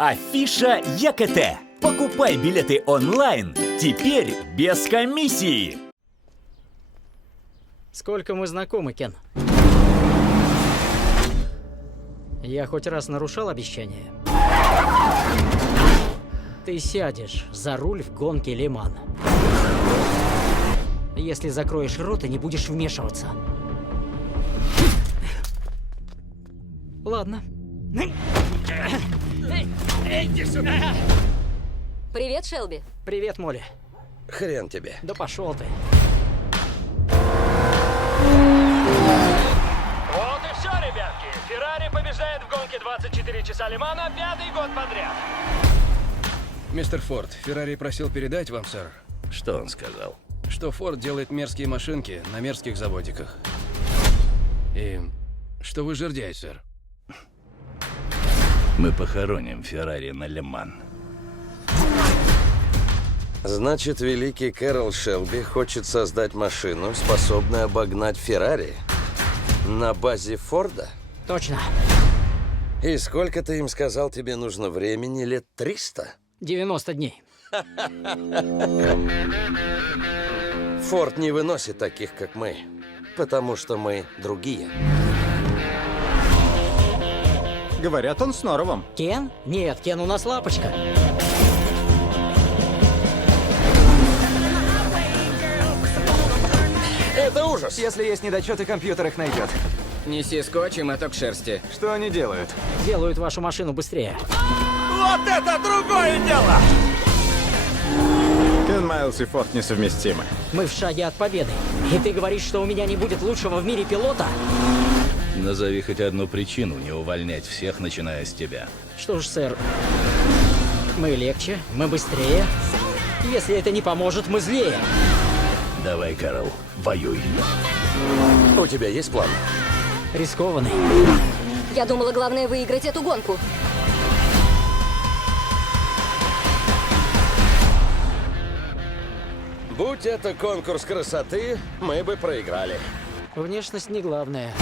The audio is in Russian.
Афиша ЕКТ. Покупай билеты онлайн, теперь без комиссии. Сколько мы знакомы, Кен? Я хоть раз нарушал обещание? Ты сядешь за руль в гонке Лиман. Если закроешь рот и не будешь вмешиваться. Ладно. Привет, Шелби. Привет, Молли. Хрен тебе. Да пошел ты. Вот и все, ребятки. Феррари побеждает в гонке 24 часа Лимана 5-й год подряд. Мистер Форд, Феррари просил передать вам, сэр, Что он сказал? что Форд делает мерзкие машинки на мерзких заводиках. И что вы жердяй, сэр. Мы похороним Феррари на Лиман. Значит, великий Кэрол Шелби хочет создать машину, способную обогнать Феррари на базе Форда? Точно. И сколько, ты им сказал, тебе нужно времени? Лет 300? 90 дней. Форд не выносит таких, как мы, потому что мы другие. Говорят, он с норовом. Кен? Нет, Кен у нас лапочка. Это ужас! Если есть недочеты, компьютер их найдет. Неси скотч и моток шерсти. Что они делают? Делают вашу машину быстрее. Вот это другое дело! Кен Майлз и Форд несовместимы. Мы в шаге от победы. И ты говоришь, что у меня не будет лучшего в мире пилота? Назови хоть одну причину не увольнять всех, начиная с тебя. Что ж, сэр, мы легче, мы быстрее. Если это не поможет, мы злее. Давай, Кэрол, воюй. У тебя есть план? Рискованный. Я думала, главное выиграть эту гонку. Будь это конкурс красоты, мы бы проиграли. Внешность не главное.